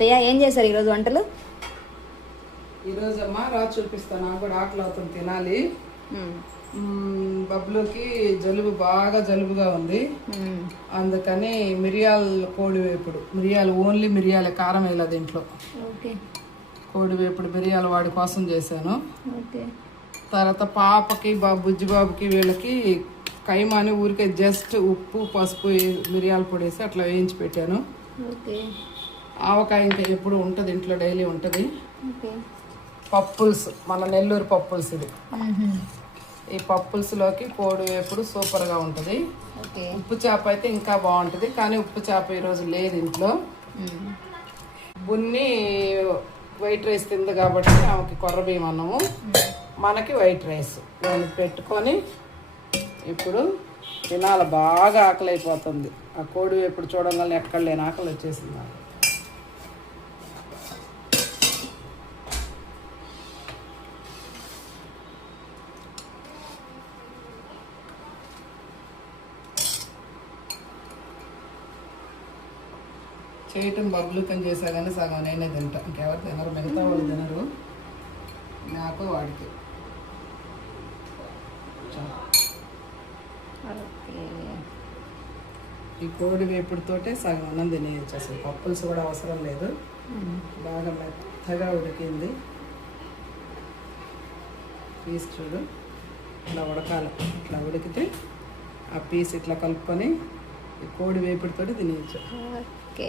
అత్తయ్య ఏం చేశారు ఈరోజు వంటలు? ఈరోజు అమ్మా రా చూపిస్తాను, నాకు కూడా ఆకలి అవుతుంది, తినాలి. బబ్బులోకి బాగా జలుబుగా ఉంది, అందుకని మిరియాల కోడి వేపుడు. ఓన్లీ మిరియాలే, కారం వేయాలి దీంట్లో. కోడి వేపుడు మిరియాల వాడి కోసం చేశాను. తర్వాత పాపకి బుజ్జి బాబుకి వీళ్ళకి కైమాని ఊరికే జస్ట్ ఉప్పు పసుపు మిరియాల పొడి వేసి అట్లా వేయించి పెట్టాను. ఆవకాయ ఇంకా ఎప్పుడు ఉంటుంది ఇంట్లో, డైలీ ఉంటుంది. పప్పుల్స్, మన నెల్లూరు పప్పుల్స్ ఇది. ఈ పప్పుల్స్లోకి కోడి వేపుడు సూపర్గా ఉంటుంది. ఉప్పు చేప అయితే ఇంకా బాగుంటుంది, కానీ ఉప్పు చేప ఈరోజు లేదు ఇంట్లో. బున్ని వైట్ రైస్ తింది కాబట్టి ఆమెకి కొర్ర బియ్యం అన్నము, మనకి వైట్ రైస్ పెట్టుకొని ఇప్పుడు తినాలి. బాగా ఆకలి అయిపోతుంది. ఆ కోడి వేపుడు చూడంగానే ఎక్కడ లేని ఆకలి వచ్చేసింది నాకు. చేయటం బబ్బులుకని చేసా కానీ సగం నేనే తింటా, ఇంకెవరు తినరు, మిగతా వాళ్ళు తినరు, నాకు వాడికి. ఈ కోడి వేపుడుతోటే సగం అన్నం తినేయచ్చు, అసలు పప్పుల్స్ కూడా అవసరం లేదు. బాగా మెత్తగా ఉడికింది. పీస్ చూడు ఇట్లా ఉడకాలి, ఇట్లా ఉడికితే ఆ పీస్ ఇట్లా కలుపుకొని ఈ కోడి వేపుడుతోటి తినేయచ్చు. ఓకే.